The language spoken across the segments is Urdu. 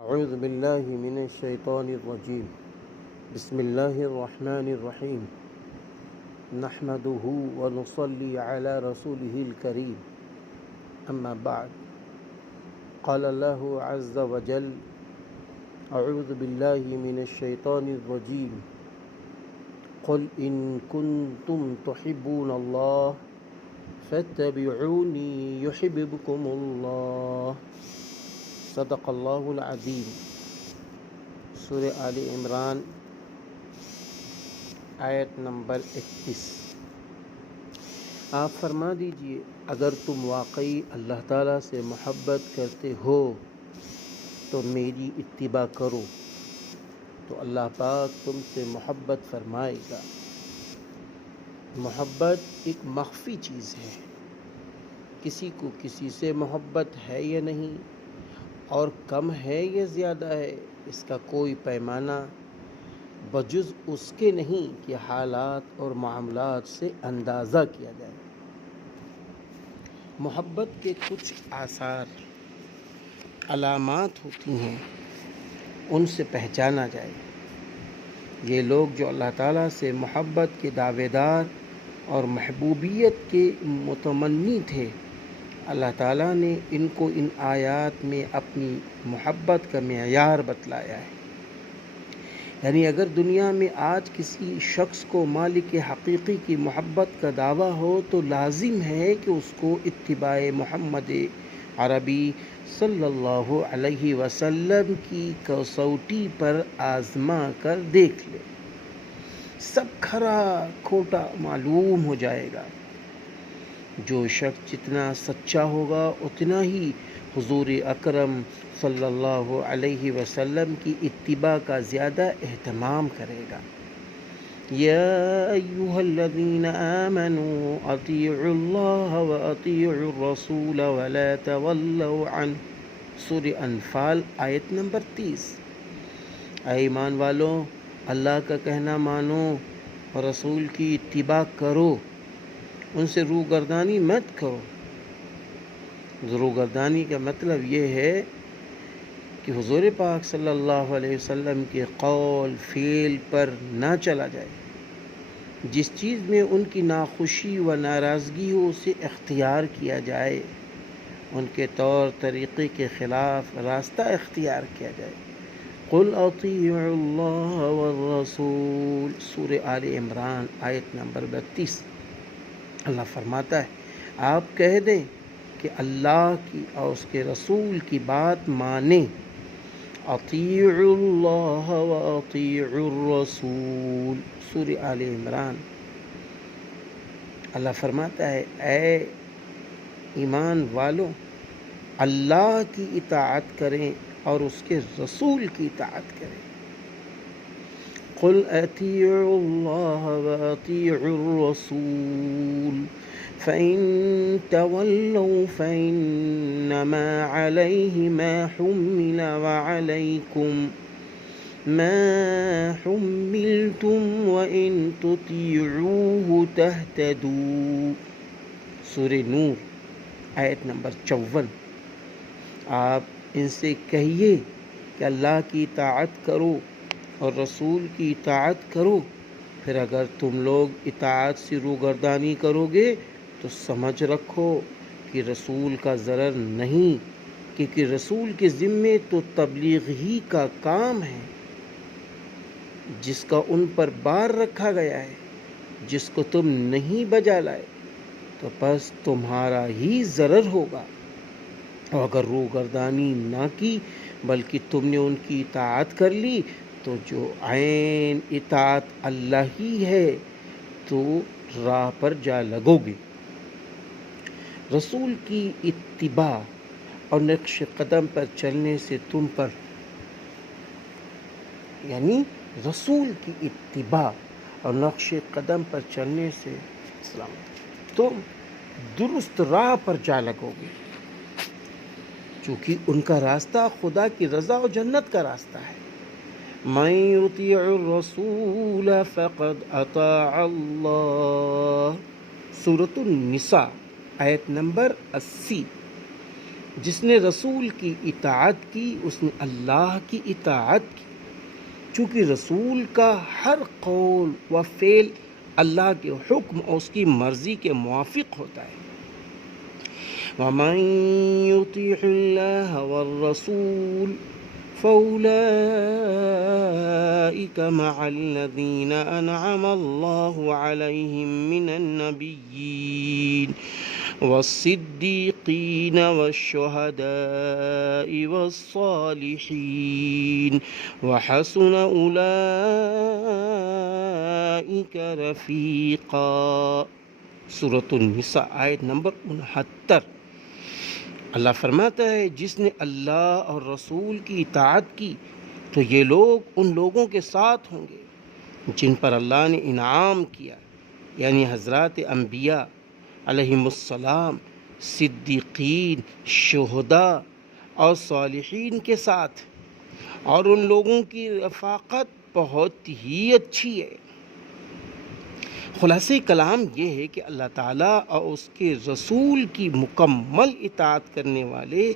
أعوذ بالله من الشيطان الرجيم. بسم الله الرحمن الرحيم. نحمده ونصلي على رسوله الكريم. أما بعد، قال الله عز وجل: أعوذ بالله من الشيطان الرجيم. قل إن كنتم تحبون الله فاتبعوني يحببكم الله. صدق اللہ العظیم. سورہ آل عمران آیت نمبر 31. آپ فرما دیجئے اگر تم واقعی اللہ تعالیٰ سے محبت کرتے ہو تو میری اتباع کرو تو اللہ پاک تم سے محبت فرمائے گا. محبت ایک مخفی چیز ہے. کسی کو کسی سے محبت ہے یا نہیں، اور کم ہے یا زیادہ ہے، اس کا کوئی پیمانہ بجز اس کے نہیں کہ حالات اور معاملات سے اندازہ کیا جائے. محبت کے کچھ آثار، علامات ہوتی ہیں، ان سے پہچانا جائے. یہ لوگ جو اللہ تعالیٰ سے محبت کے دعوے دار اور محبوبیت کے متمنی تھے، اللہ تعالیٰ نے ان کو ان آیات میں اپنی محبت کا معیار بتلایا ہے. یعنی اگر دنیا میں آج کسی شخص کو مالک حقیقی کی محبت کا دعویٰ ہو تو لازم ہے کہ اس کو اتباع محمد عربی صلی اللہ علیہ وسلم کی کسوٹی پر آزما کر دیکھ لے. سب کھرا کھوٹا معلوم ہو جائے گا. جو شخص جتنا سچا ہوگا اتنا ہی حضور اکرم صلی اللہ علیہ وسلم کی اتباع کا زیادہ اہتمام کرے گا. یا ایھا الذین آمنوا اطیعوا اللہ واطیعوا الرسول ولا تولوا عنہ. سورہ انفال آیت نمبر 30. اے ایمان والو، اللہ کا کہنا مانو اور رسول کی اتباع کرو، ان سے روگردانی مت کرو. روگردانی کا مطلب یہ ہے کہ حضور پاک صلی اللہ علیہ وسلم کے قول فعل پر نہ چلا جائے. جس چیز میں ان کی ناخوشی و ناراضگی ہو اسے اختیار کیا جائے. ان کے طور طریقے کے خلاف راستہ اختیار کیا جائے. قل اطیعوا اللہ والرسول. سورہ آل عمران آیت نمبر 32. اللہ فرماتا ہے آپ کہہ دیں کہ اللہ کی اور اس کے رسول کی بات مانیں. اطیعوا اللہ واطیعوا الرسول. سورہ آل عمران. اللہ فرماتا ہے اے ایمان والو، اللہ کی اطاعت کریں اور اس کے رسول کی اطاعت کریں. قل اطیعوا اللہ واطیعوا الرسول فإن تولوا فإنما عليه ما حمل وعليكم ما حملتم وإن تطيعوه تهتدوا. سورہ نور آیت نمبر 54. آپ ان سے کہیے کہ اللہ کی اطاعت کرو اور رسول کی اطاعت کرو. پھر اگر تم لوگ اطاعت سے روگردانی کرو گے تو سمجھ رکھو کہ رسول کا ضرر نہیں، کیونکہ رسول کے ذمے تو تبلیغ ہی کا کام ہے جس کا ان پر بار رکھا گیا ہے. جس کو تم نہیں بجا لائے تو بس تمہارا ہی ضرر ہوگا. اور اگر روگردانی نہ کی بلکہ تم نے ان کی اطاعت کر لی تو جو عین اطاعت اللہ ہی ہے تو راہ پر جا لگو گے. رسول کی اتباع اور نقش قدم پر چلنے سے تم پر، یعنی رسول کی اتباع اور نقش قدم پر چلنے سے تم درست راہ پر جا لگو گے، چونکہ ان کا راستہ خدا کی رضا اور جنت کا راستہ ہے. من یطیع الرسول فقد اطاع اللہ. سورۃ النساء آیت نمبر 80. جس نے رسول کی اطاعت کی اس نے اللہ کی اطاعت کی، چونکہ رسول کا ہر قول و فعل اللہ کے حکم اور اس کی مرضی کے موافق ہوتا ہے۔ وَمَن يُطِعِ اللَّهَ وَالرَّسُولَ فَأُولَئِكَ مَعَ الَّذِينَ أَنْعَمَ اللَّهُ عَلَيْهِم مِّنَ النَّبِيِّينَ والصديقين والشهداء والصالحين وحسن أولئك رفيقا۔ سورۃ النساء آیت نمبر 69۔ اللہ فرماتا ہے جس نے اللہ اور رسول کی اطاعت کی تو یہ لوگ ان لوگوں کے ساتھ ہوں گے جن پر اللہ نے انعام کیا، یعنی حضرات انبیاء علیہم السلام، صدیقین، شہداء اور صالحین کے ساتھ، اور ان لوگوں کی رفاقت بہت ہی اچھی ہے۔ خلاصہ کلام یہ ہے کہ اللہ تعالیٰ اور اس کے رسول کی مکمل اطاعت کرنے والے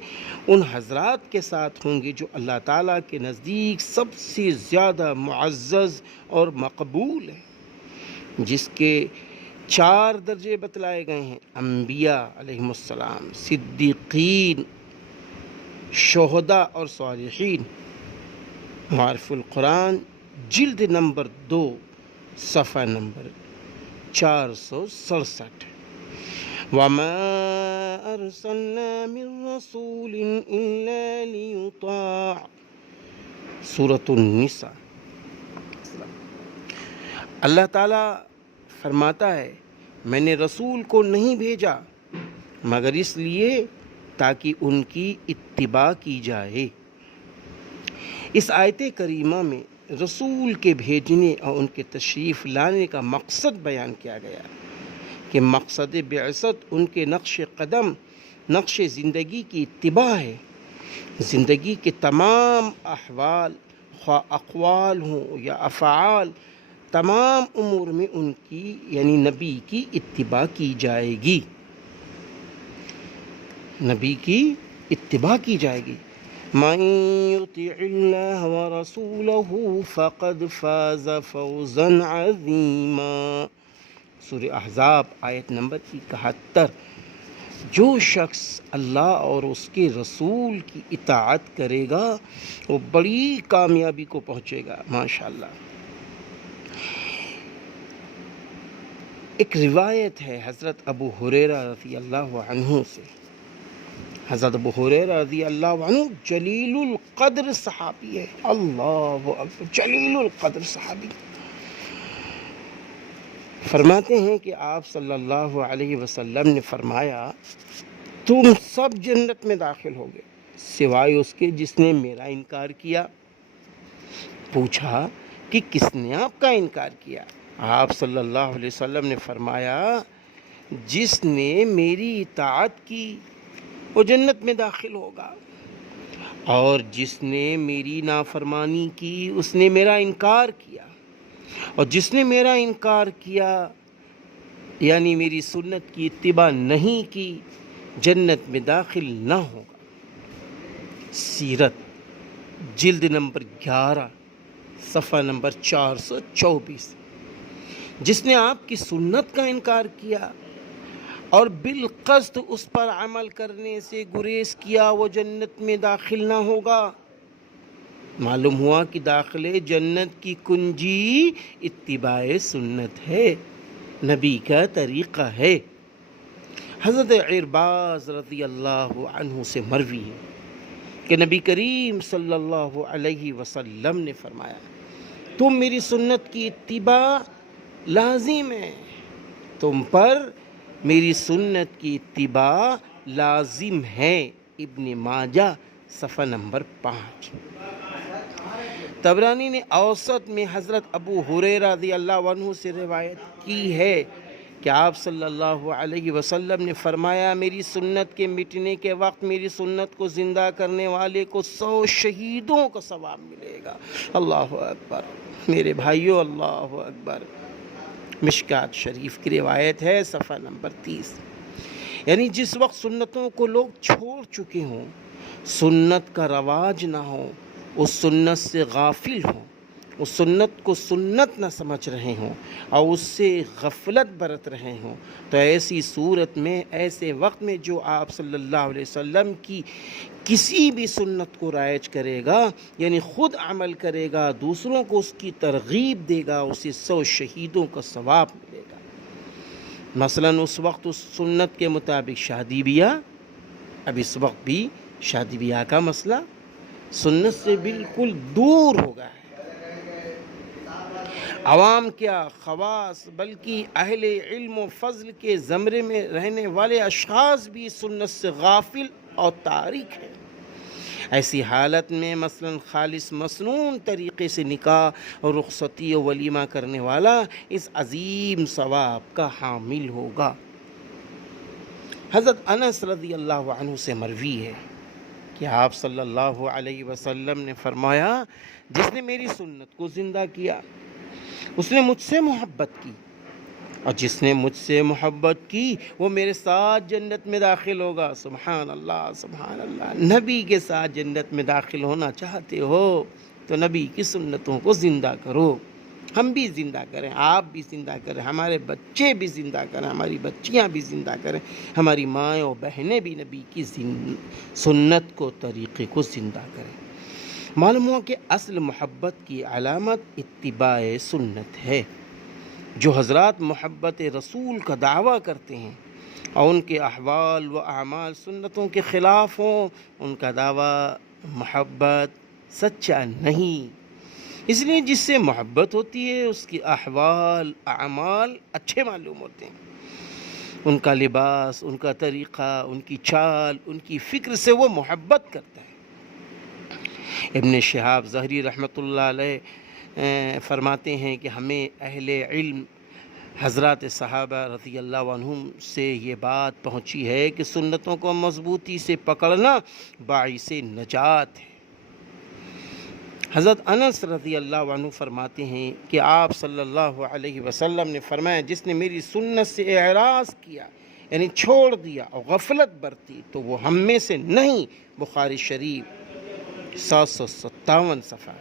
ان حضرات کے ساتھ ہوں گے جو اللہ تعالیٰ کے نزدیک سب سے زیادہ معزز اور مقبول ہے، جس کے 4 درجے بتلائے گئے ہیں: انبیاء علیہم السلام، صدیقین، شہداء اور صالحین۔ معارف القرآن جلد نمبر 2 صفحہ نمبر 467۔ وَمَا أَرْسَلْنَا مِن رَّسُولٍ إِلَّا لِيُطَاعَ۔ سورۃ النساء۔ اللہ تعالیٰ فرماتا ہے میں نے رسول کو نہیں بھیجا مگر اس لیے تاکہ ان کی اتباع کی جائے۔ اس آیت کریمہ میں رسول کے بھیجنے اور ان کے تشریف لانے کا مقصد بیان کیا گیا کہ مقصد بعثت ان کے نقش قدم، نقش زندگی کی اتباع ہے۔ زندگی کے تمام احوال، خواہ اقوال ہوں یا افعال، تمام امور میں ان کی یعنی نبی کی اتباع کی جائے گی، نبی کی اتباع کی جائے گی۔ مَن يُطِعِ اللَّهَ وَرَسُولَهُ فَقَدْ فَازَ فَوْزًا عَظِيمًا۔ سورہ احزاب آیت نمبر 71۔ جو شخص اللہ اور اس کے رسول کی اطاعت کرے گا وہ بڑی کامیابی کو پہنچے گا۔ ماشاءاللہ۔ ایک روایت ہے حضرت ابو ہریرہ رضی اللہ عنہ سے۔ حضرت ابو ہریرہ رضی اللہ عنہ جلیل القدر صحابی ہے۔ اللہ اکبر، جلیل القدر صحابی۔ فرماتے ہیں کہ آپ صلی اللہ علیہ وسلم نے فرمایا تم سب جنت میں داخل ہوگے سوائے اس کے جس نے میرا انکار کیا۔ پوچھا کہ کس نے آپ کا انکار کیا؟ آپ صلی اللہ علیہ وسلم نے فرمایا جس نے میری اطاعت کی وہ جنت میں داخل ہوگا، اور جس نے میری نافرمانی کی اس نے میرا انکار کیا، اور جس نے میرا انکار کیا یعنی میری سنت کی اتباع نہیں کی جنت میں داخل نہ ہوگا۔ سیرت جلد نمبر 11 صفحہ نمبر 424۔ جس نے آپ کی سنت کا انکار کیا اور بالقصد اس پر عمل کرنے سے گریز کیا وہ جنت میں داخل نہ ہوگا۔ معلوم ہوا کہ داخلے جنت کی کنجی اتباع سنت ہے، نبی کا طریقہ ہے۔ حضرت عرباض رضی اللہ عنہ سے مروی ہے کہ نبی کریم صلی اللہ علیہ وسلم نے فرمایا تم میری سنت کی اتباع لازم ہے، تم پر میری سنت کی اتباع لازم ہے۔ ابن ماجہ صفحہ نمبر 5۔ طبرانی نے اوسط میں حضرت ابو ہریرہ رضی اللہ عنہ سے روایت کی ہے کہ آپ صلی اللہ علیہ وسلم نے فرمایا میری سنت کے مٹنے کے وقت میری سنت کو زندہ کرنے والے کو 100 شہیدوں کا ثواب ملے گا۔ اللہ اکبر میرے بھائیو، اللہ اکبر۔ مشکات شریف کی روایت ہے صفحہ نمبر 30۔ یعنی جس وقت سنتوں کو لوگ چھوڑ چکے ہوں، سنت کا رواج نہ ہو، اس سنت سے غافل ہوں، اس سنت کو سنت نہ سمجھ رہے ہوں اور اس سے غفلت برت رہے ہوں، تو ایسی صورت میں، ایسے وقت میں جو آپ صلی اللہ علیہ وسلم کی کسی بھی سنت کو رائج کرے گا، یعنی خود عمل کرے گا، دوسروں کو اس کی ترغیب دے گا، اسے 100 شہیدوں کا ثواب ملے گا۔ مثلاً اس وقت اس سنت کے مطابق شادی بیاہ، اب اس وقت بھی شادی بیاہ کا مسئلہ سنت سے بالکل دور ہو گیا ہے۔ عوام کیا، خواص، بلکہ اہل علم و فضل کے زمرے میں رہنے والے اشخاص بھی سنت سے غافل اور تارک ہیں۔ ایسی حالت میں مثلاً خالص مسنون طریقے سے نکاح اور رخصتی و ولیمہ کرنے والا اس عظیم ثواب کا حامل ہوگا۔ حضرت انس رضی اللہ عنہ سے مروی ہے کہ آپ صلی اللہ علیہ وسلم نے فرمایا، جس نے میری سنت کو زندہ کیا اس نے مجھ سے محبت کی، اور جس نے مجھ سے محبت کی وہ میرے ساتھ جنت میں داخل ہوگا۔ سبحان اللہ، سبحان اللہ۔ نبی کے ساتھ جنت میں داخل ہونا چاہتے ہو تو نبی کی سنتوں کو زندہ کرو۔ ہم بھی زندہ کریں، آپ بھی زندہ کریں، ہمارے بچے بھی زندہ کریں، ہماری بچیاں بھی زندہ کریں، ہماری مائیں اور بہنیں بھی نبی کی سنت کو، طریقے کو زندہ کریں۔ معلوم ہوا کہ اصل محبت کی علامت اتباع سنت ہے۔ جو حضرات محبت رسول کا دعویٰ کرتے ہیں اور ان کے احوال و اعمال سنتوں کے خلاف ہوں، ان کا دعویٰ محبت سچا نہیں۔ اس لیے جس سے محبت ہوتی ہے اس کی احوال اعمال اچھے معلوم ہوتے ہیں، ان کا لباس، ان کا طریقہ، ان کی چال، ان کی فکر سے وہ محبت کرتا ہے۔ ابن شہاب ظہری رحمۃ اللہ علیہ فرماتے ہیں کہ ہمیں اہل علم حضرات صحابہ رضی اللہ عنہم سے یہ بات پہنچی ہے کہ سنتوں کو مضبوطی سے پکڑنا باعث نجات ہے۔ حضرت انس رضی اللہ عنہ فرماتے ہیں کہ آپ صلی اللہ علیہ وسلم نے فرمایا، جس نے میری سنت سے اعراض کیا، یعنی چھوڑ دیا اور غفلت برتی، تو وہ ہم میں سے نہیں۔ بخاری شریف 757 صفحہ۔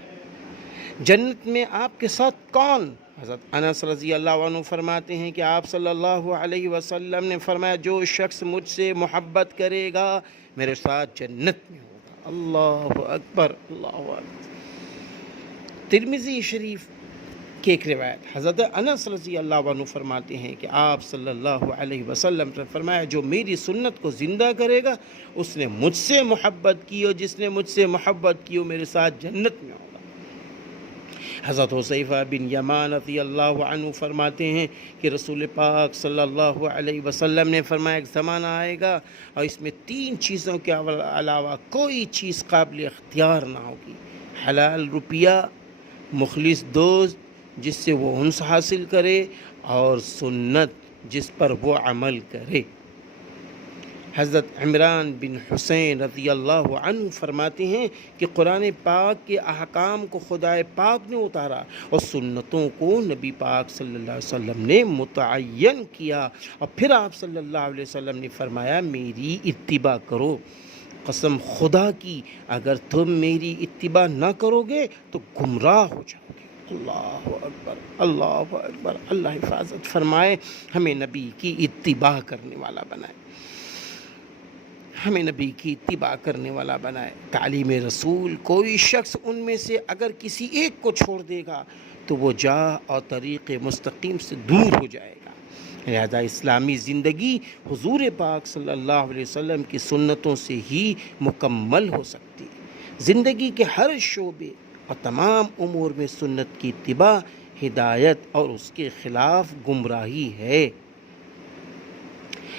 جنت میں آپ کے ساتھ کون؟ حضرت انس رضی اللہ عنہ فرماتے ہیں کہ آپ صلی اللہ علیہ وسلم نے فرمایا، جو شخص مجھ سے محبت کرے گا میرے ساتھ جنت میں ہوگا۔ اللہ اکبر، اللہ اکبر۔ ترمذی شریف کی ایک روایت، حضرت انس رضی اللہ عنہ فرماتے ہیں کہ آپ صلی اللہ علیہ وسلم نے فرمایا، جو میری سنت کو زندہ کرے گا اس نے مجھ سے محبت کی، اور جس نے مجھ سے محبت کی وہ میرے ساتھ جنت میں ہوگا۔ حضرت حذیفہ بن یمان رضی اللہ عنہ فرماتے ہیں کہ رسول پاک صلی اللہ علیہ وسلم نے فرمایا، ایک زمانہ آئے گا اور اس میں 3 چیزوں کے علاوہ کوئی چیز قابل اختیار نہ ہوگی: حلال روپیہ، مخلص دوست جس سے وہ انس حاصل کرے، اور سنت جس پر وہ عمل کرے۔ حضرت عمران بن حسین رضی اللہ عنہ فرماتے ہیں کہ قرآن پاک کے احکام کو خدا پاک نے اتارا اور سنتوں کو نبی پاک صلی اللہ علیہ وسلم نے متعین کیا، اور پھر آپ صلی اللہ علیہ وسلم نے فرمایا، میری اتباع کرو۔ قسم خدا کی، اگر تم میری اتباع نہ کرو گے تو گمراہ ہو جاؤ گے۔ اللہ اکبر، اللہ اکبر۔ اللہ حفاظت فرمائے، ہمیں نبی کی اتباع کرنے والا بنائے، ہمیں نبی کی اتباع کرنے والا بنائے۔ تعلیم رسول، کوئی شخص ان میں سے اگر کسی ایک کو چھوڑ دے گا تو وہ جا اور طریق مستقیم سے دور ہو جائے گا۔ لہذا اسلامی زندگی حضور پاک صلی اللہ علیہ وسلم کی سنتوں سے ہی مکمل ہو سکتی ہے۔ زندگی کے ہر شعبے اور تمام امور میں سنت کی اتباع ہدایت اور اس کے خلاف گمراہی ہے۔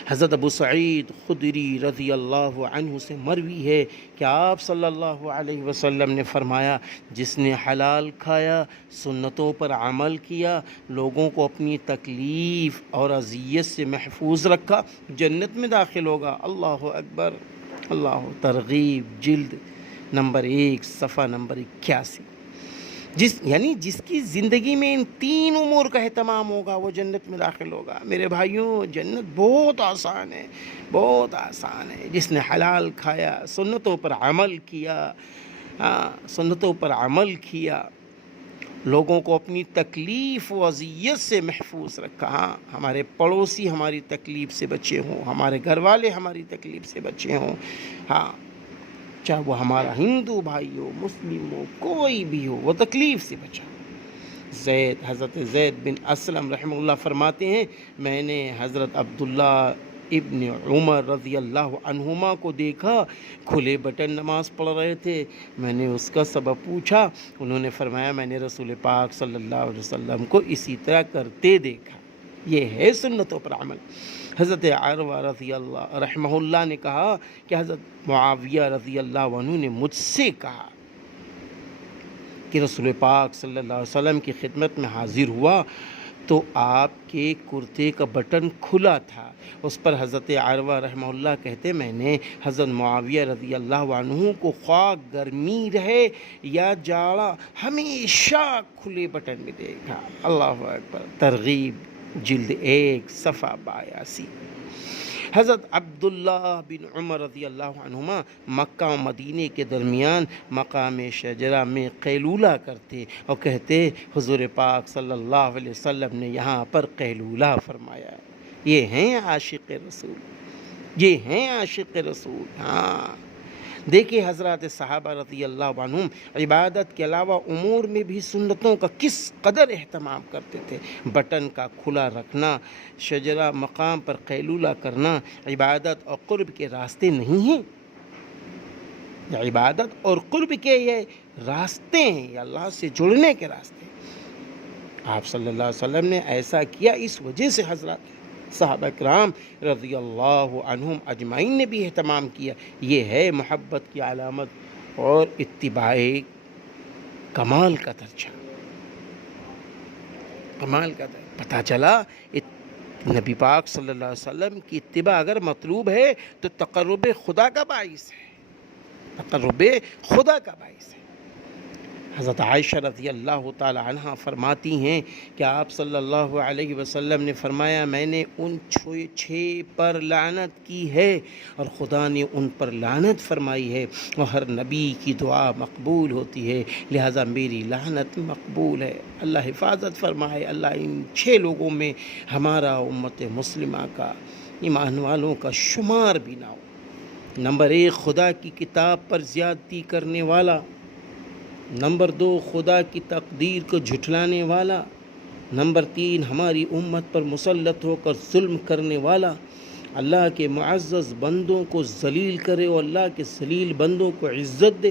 حضرت ابو سعید خدری رضی اللہ عنہ سے مروی ہے کہ آپ صلی اللہ علیہ وسلم نے فرمایا، جس نے حلال کھایا، سنتوں پر عمل کیا، لوگوں کو اپنی تکلیف اور اذیت سے محفوظ رکھا، جنت میں داخل ہوگا۔ اللہ اکبر، اللہ۔ ترغیب جلد نمبر 1 صفحہ نمبر 81۔ جس کی زندگی میں ان 3 امور کا اہتمام ہوگا وہ جنت میں داخل ہوگا۔ میرے بھائیوں، جنت بہت آسان ہے، بہت آسان ہے۔ جس نے حلال کھایا، سنتوں پر عمل کیا، سنتوں پر عمل کیا، لوگوں کو اپنی تکلیف و اذیت سے محفوظ رکھا۔ ہمارے پڑوسی ہماری تکلیف سے بچے ہوں، ہمارے گھر والے ہماری تکلیف سے بچے ہوں، چاہے وہ ہمارا ہندو بھائی ہو، مسلم ہو، کوئی بھی ہو، وہ تکلیف سے بچا۔ حضرت زید بن اسلم رحمہ اللہ فرماتے ہیں، میں نے حضرت عبداللہ ابن عمر رضی اللہ عنہما کو دیکھا، کھلے بٹن نماز پڑھ رہے تھے۔ میں نے اس کا سبب پوچھا، انہوں نے فرمایا میں نے رسول پاک صلی اللہ علیہ وسلم کو اسی طرح کرتے دیکھا۔ یہ ہے سنتوں پر عمل۔ حضرت عروہ رضی اللہ رحمہ اللہ نے کہا کہ حضرت معاویہ رضی اللہ عنہ نے مجھ سے کہا کہ رسول پاک صلی اللہ علیہ وسلم کی خدمت میں حاضر ہوا تو آپ کے کرتے کا بٹن کھلا تھا۔ اس پر حضرت عروہ رحمہ اللہ کہتے میں نے حضرت معاویہ رضی اللہ عنہ کو خواہ گرمی رہے یا جاڑا ہمیشہ کھلے بٹن میں دیکھا۔ اللہ اکبر۔ ترغیب جلد 1 صفحہ 82۔ حضرت عبداللہ بن عمر رضی اللہ عنہما مکہ و مدینے کے درمیان مقام شجرہ میں قیلولہ کرتے اور کہتے حضور پاک صلی اللہ علیہ وسلم نے یہاں پر قیلولہ فرمایا۔ یہ ہیں عاشق رسول، یہ ہیں عاشق رسول۔ دیکھیں حضرات صحابہ رضی اللہ عنہم عبادت کے علاوہ امور میں بھی سنتوں کا کس قدر اہتمام کرتے تھے۔ بٹن کا کھلا رکھنا، شجرہ مقام پر قیلولہ کرنا عبادت اور قرب کے راستے نہیں ہیں۔ عبادت اور قرب کے یہ راستے ہیں، یہ اللہ سے جڑنے کے راستے ہیں۔ آپ صلی اللہ علیہ وسلم نے ایسا کیا، اس وجہ سے حضرات صحابہ کرام رضی اللہ عنہم اجمعین نے بھی اہتمام کیا۔ یہ ہے محبت کی علامت اور اتباع کمال کا درجہ۔ کمال کا درجہ پتہ چلا نبی پاک صلی اللہ علیہ وسلم کی اتباع اگر مطلوب ہے تو تقرب خدا کا باعث ہے، تقرب خدا کا باعث ہے۔ حضرت عائشہ رضی اللہ تعالی عنہ فرماتی ہیں کہ آپ صلی اللہ علیہ وسلم نے فرمایا میں نے ان 6 پر لعنت کی ہے اور خدا نے ان پر لعنت فرمائی ہے، اور ہر نبی کی دعا مقبول ہوتی ہے، لہٰذا میری لعنت مقبول ہے۔ اللہ حفاظت فرمائے، اللہ ان 6 لوگوں میں ہمارا امت مسلمہ کا، ایمان والوں کا شمار بھی نہ ہو۔ نمبر 1 خدا کی کتاب پر زیادتی کرنے والا، نمبر 2 خدا کی تقدیر کو جھٹلانے والا، نمبر 3 ہماری امت پر مسلط ہو کر ظلم کرنے والا، اللہ کے معزز بندوں کو ذلیل کرے اور اللہ کے ذلیل بندوں کو عزت دے،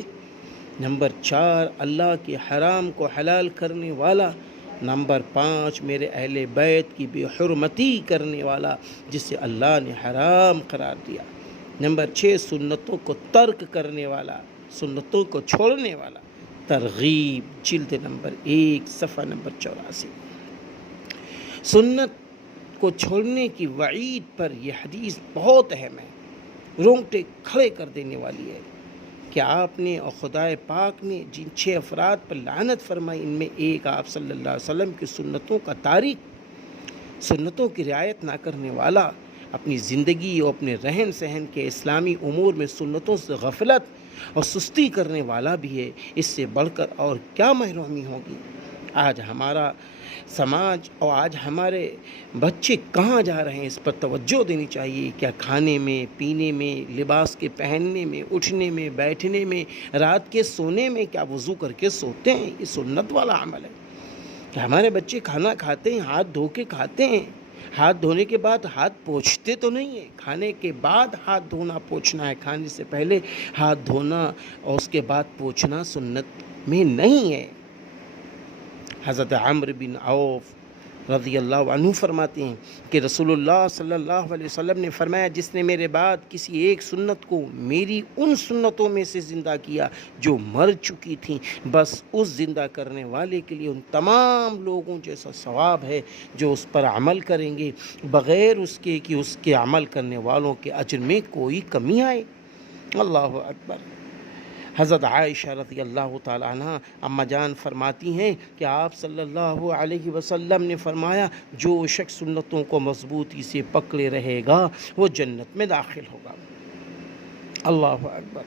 نمبر 4 اللہ کے حرام کو حلال کرنے والا، نمبر 5 میرے اہل بیت کی بے حرمتی کرنے والا جسے اللہ نے حرام قرار دیا، نمبر 6 سنتوں کو ترک کرنے والا، سنتوں کو چھوڑنے والا۔ ترغیب جلد نمبر 1 صفحہ نمبر 84۔ سنت کو چھوڑنے کی وعید پر یہ حدیث بہت اہم ہے، رونگٹے کھڑے کر دینے والی ہے کہ آپ نے اور خدا پاک نے جن 6 افراد پر لعنت فرمائی ان میں ایک آپ صلی اللہ علیہ وسلم کی سنتوں کا تارک، سنتوں کی رعایت نہ کرنے والا، اپنی زندگی اور اپنے رہن سہن کے اسلامی امور میں سنتوں سے غفلت اور سستی کرنے والا بھی ہے۔ اس سے بڑھ کر اور کیا محرومی ہوگی۔ آج ہمارا سماج اور آج ہمارے بچے کہاں جا رہے ہیں، اس پر توجہ دینی چاہیے۔ کیا کھانے میں، پینے میں، لباس کے پہننے میں، اٹھنے میں، بیٹھنے میں، رات کے سونے میں کیا وضو کر کے سوتے ہیں؟ یہ سنت والا عمل ہے۔ کیا ہمارے بچے کھانا کھاتے ہیں ہاتھ دھو کے کھاتے ہیں؟ ہاتھ دھونے کے بعد ہاتھ پوچھتے تو نہیں ہیں، کھانے کے بعد ہاتھ دھونا پوچھنا ہے، کھانے سے پہلے ہاتھ دھونا اور اس کے بعد پوچھنا سنت میں نہیں ہے۔ حضرت عمرو بن عوف رضی اللہ عنہ فرماتے ہیں کہ رسول اللہ صلی اللہ علیہ وسلم نے فرمایا جس نے میرے بعد کسی ایک سنت کو میری ان سنتوں میں سے زندہ کیا جو مر چکی تھیں، بس اس زندہ کرنے والے کے لیے ان تمام لوگوں جیسا ثواب ہے جو اس پر عمل کریں گے بغیر اس کے کہ اس کے عمل کرنے والوں کے اجر میں کوئی کمی آئے۔ اللہ اکبر۔ حضرت عائشہ رضی اللہ تعالیٰ عنہ اماں جان فرماتی ہیں کہ آپ صلی اللہ علیہ وسلم نے فرمایا جو شخص سنتوں کو مضبوطی سے پکڑے رہے گا وہ جنت میں داخل ہوگا۔ اللہ اکبر۔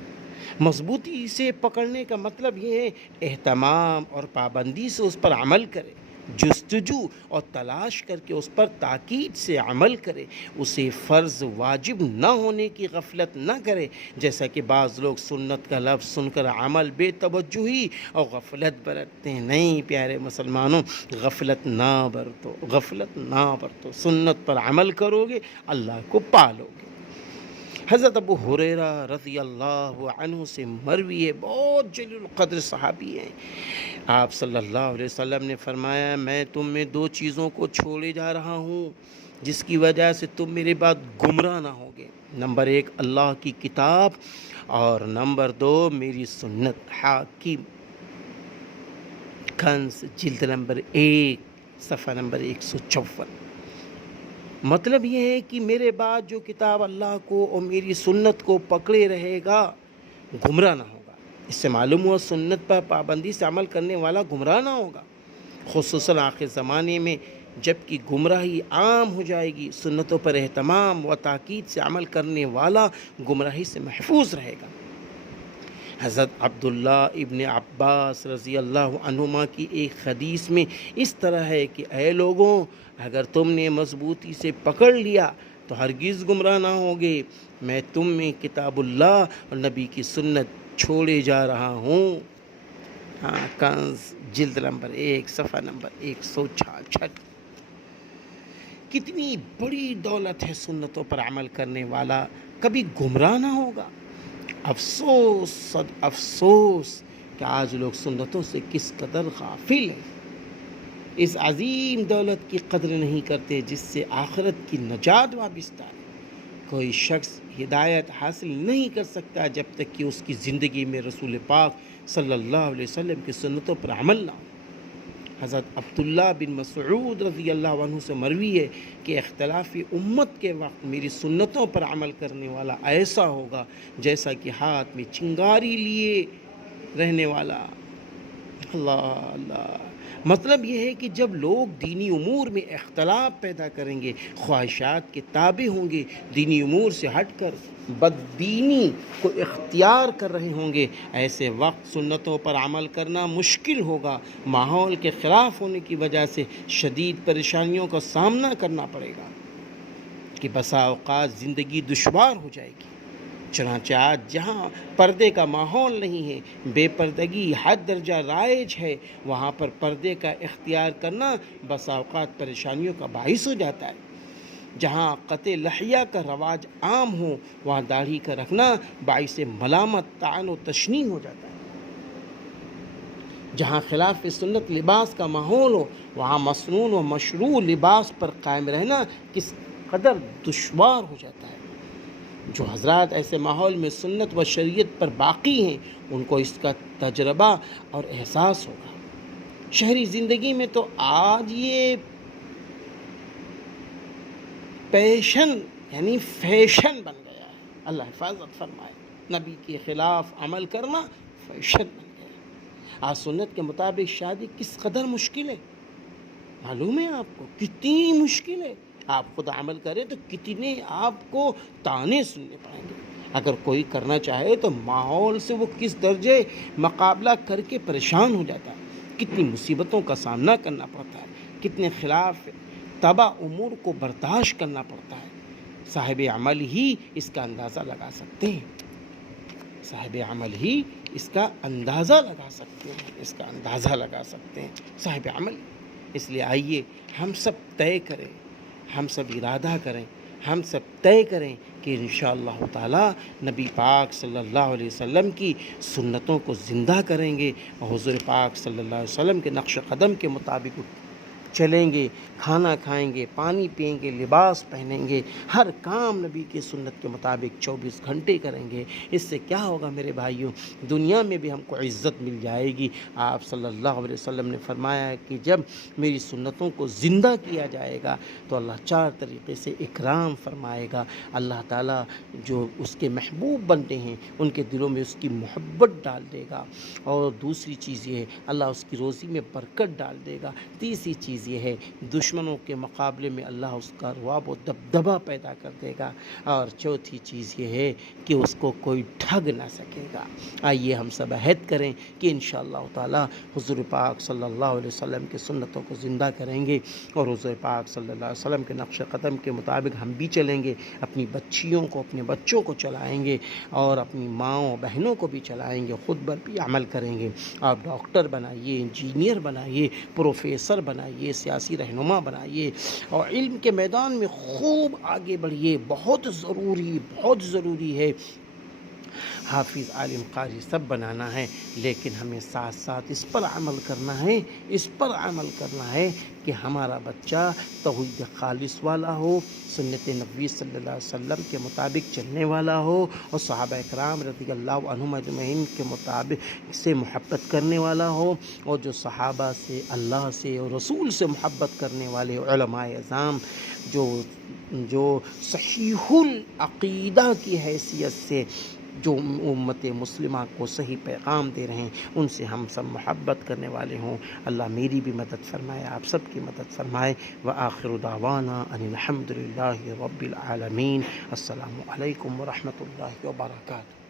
مضبوطی سے پکڑنے کا مطلب یہ ہے اہتمام اور پابندی سے اس پر عمل کرے، جستجو اور تلاش کر کے اس پر تاکید سے عمل کرے، اسے فرض واجب نہ ہونے کی غفلت نہ کرے، جیسا کہ بعض لوگ سنت کا لفظ سن کر عمل بے توجہی اور غفلت برتتے ہیں۔ نہیں پیارے مسلمانوں، غفلت نہ برتو، غفلت نہ برتو، سنت پر عمل کرو گے اللہ کو پالو گے۔ حضرت ابو ہریرہ رضی اللہ عنہ سے مروی ہے، بہت جلیل القدر صحابی ہیں، آپ صلی اللہ علیہ وسلم نے فرمایا میں تم میں دو چیزوں کو چھوڑے جا رہا ہوں جس کی وجہ سے تم میرے بعد گمراہ نہ ہوگے۔ نمبر 1 اللہ کی کتاب اور نمبر 2 میری سنت۔ حاکم کنز جلد نمبر 1 صفحہ نمبر 154۔ مطلب یہ ہے کہ میرے بعد جو کتاب اللہ کو اور میری سنت کو پکڑے رہے گا گمراہ نہ ہوگا۔ اس سے معلوم ہوا سنت پر پابندی سے عمل کرنے والا گمراہ نہ ہوگا، خصوصاً آخر زمانے میں جب کہ گمراہی عام ہو جائے گی، سنتوں پر اہتمام و تاکید سے عمل کرنے والا گمراہی سے محفوظ رہے گا۔ حضرت عبداللہ ابن عباس رضی اللہ عنہما کی ایک حدیث میں اس طرح ہے کہ اے لوگوں، اگر تم نے مضبوطی سے پکڑ لیا تو ہرگز گمراہ نہ ہوگے، میں تم میں کتاب اللہ اور نبی کی سنت چھوڑے جا رہا ہوں۔ کنز جلد نمبر 1 صفحہ نمبر 166۔ کتنی بڑی دولت ہے سنتوں پر عمل کرنے والا کبھی گمراہ نہ ہوگا۔ افسوس صد افسوس کہ آج لوگ سنتوں سے کس قدر غافل ہیں، اس عظیم دولت کی قدر نہیں کرتے جس سے آخرت کی نجات وابستہ ہے۔ کوئی شخص ہدایت حاصل نہیں کر سکتا جب تک کہ اس کی زندگی میں رسول پاک صلی اللہ علیہ وسلم کی سنتوں پر عمل نہ ہو۔ حضرت عبداللہ بن مسعود رضی اللہ عنہ سے مروی ہے کہ اختلاف امت کے وقت میری سنتوں پر عمل کرنے والا ایسا ہوگا جیسا کہ ہاتھ میں چنگاری لیے رہنے والا۔ اللہ اللہ۔ مطلب یہ ہے کہ جب لوگ دینی امور میں اختلاف پیدا کریں گے، خواہشات کے تابع ہوں گے، دینی امور سے ہٹ کر بددینی کو اختیار کر رہے ہوں گے، ایسے وقت سنتوں پر عمل کرنا مشکل ہوگا، ماحول کے خلاف ہونے کی وجہ سے شدید پریشانیوں کا سامنا کرنا پڑے گا کہ بسا اوقات زندگی دشوار ہو جائے گی۔ چنانچہ آج جہاں پردے کا ماحول نہیں ہے، بے پردگی حد درجہ رائج ہے، وہاں پر پردے کا اختیار کرنا بسا اوقات پریشانیوں کا باعث ہو جاتا ہے۔ جہاں قطع لحیہ کا رواج عام ہو، وہاں داڑھی کا رکھنا باعث ملامت، طعن و تشنیع ہو جاتا ہے۔ جہاں خلاف سنت لباس کا ماحول ہو، وہاں مصنون و مشروع لباس پر قائم رہنا کس قدر دشوار ہو جاتا ہے۔ جو حضرات ایسے ماحول میں سنت و شریعت پر باقی ہیں ان کو اس کا تجربہ اور احساس ہوگا۔ شہری زندگی میں تو آج یہ پیشن یعنی فیشن بن گیا ہے، اللہ حفاظت فرمائے، نبی کے خلاف عمل کرنا فیشن بن گیا۔ آج سنت کے مطابق شادی کس قدر مشکل ہے، معلوم ہے آپ کو کتنی مشکل ہے۔ آپ خود عمل کریں تو کتنے آپ کو تانے سننے پڑیں گے۔ اگر کوئی کرنا چاہے تو ماحول سے وہ کس درجے مقابلہ کر کے پریشان ہو جاتا ہے، کتنی مصیبتوں کا سامنا کرنا پڑتا ہے، کتنے خلاف تباہ امور کو برداشت کرنا پڑتا ہے۔ صاحب عمل ہی اس کا اندازہ لگا سکتے ہیں، صاحب عمل ہی اس کا اندازہ لگا سکتے ہیں، اس کا اندازہ لگا سکتے ہیں صاحب عمل۔ اس لیے آئیے ہم سب طے کریں، ہم سب ارادہ کریں، ہم سب طے کریں کہ انشاءاللہ تعالی نبی پاک صلی اللہ علیہ وسلم کی سنتوں کو زندہ کریں گے اور حضور پاک صلی اللہ علیہ وسلم کے نقش قدم کے مطابق چلیں گے، کھانا کھائیں گے، پانی پئیں گے، لباس پہنیں گے، ہر کام نبی کی سنت کے مطابق 24 گھنٹے کریں گے، اس سے کیا ہوگا میرے بھائیوں؟ دنیا میں بھی ہم کو عزت مل جائے گی۔ آپ صلی اللہ علیہ وسلم نے فرمایا ہے کہ جب میری سنتوں کو زندہ کیا جائے گا تو اللہ 4 طریقے سے اکرام فرمائے گا۔ اللہ تعالیٰ جو اس کے محبوب بنتے ہیں ان کے دلوں میں اس کی محبت ڈال دے گا، اور دوسری چیز یہ ہے اللہ اس کی روزی میں برکت ڈال دے گا۔ تیسری چیز یہ ہے دشمنوں کے مقابلے میں اللہ اس کا رعب و دبدبہ پیدا کر دے گا، اور چوتھی چیز یہ ہے کہ اس کو کوئی ٹھگ نہ سکے گا۔ آئیے ہم سب عہد کریں کہ انشاءاللہ تعالی حضور پاک صلی اللہ علیہ وسلم کی سنتوں کو زندہ کریں گے، اور حضور پاک صلی اللہ علیہ وسلم کے نقش قدم کے مطابق ہم بھی چلیں گے، اپنی بچیوں کو، اپنے بچوں کو چلائیں گے، اور اپنی ماؤں بہنوں کو بھی چلائیں گے، خود پر بھی عمل کریں گے۔ آپ ڈاکٹر بنائیے، انجینئر بنائیے، پروفیسر بنائیے، سیاسی رہنما بنائیے، اور علم کے میدان میں خوب آگے بڑھیے۔ بہت ضروری ہے حافظ، عالم، قاری سب بنانا ہے، لیکن ہمیں ساتھ ساتھ اس پر عمل کرنا ہے کہ ہمارا بچہ توحید خالص والا ہو، سنت نبوی صلی اللہ علیہ وسلم کے مطابق چلنے والا ہو، اور صحابہ اکرام رضی اللہ عنہم اجمعین کے مطابق سے محبت کرنے والا ہو، اور جو صحابہ سے، اللہ سے اور رسول سے محبت کرنے والے علماء اعظام جو صحیح العقیدہ کی حیثیت سے جو امت مسلمہ کو صحیح پیغام دے رہے ہیں، ان سے ہم سب محبت کرنے والے ہوں۔ اللہ میری بھی مدد فرمائے، آپ سب کی مدد فرمائے۔ وآخر دعوانا ان الحمد للہ رب العالمین۔ السلام علیکم ورحمۃ اللہ وبرکاتہ۔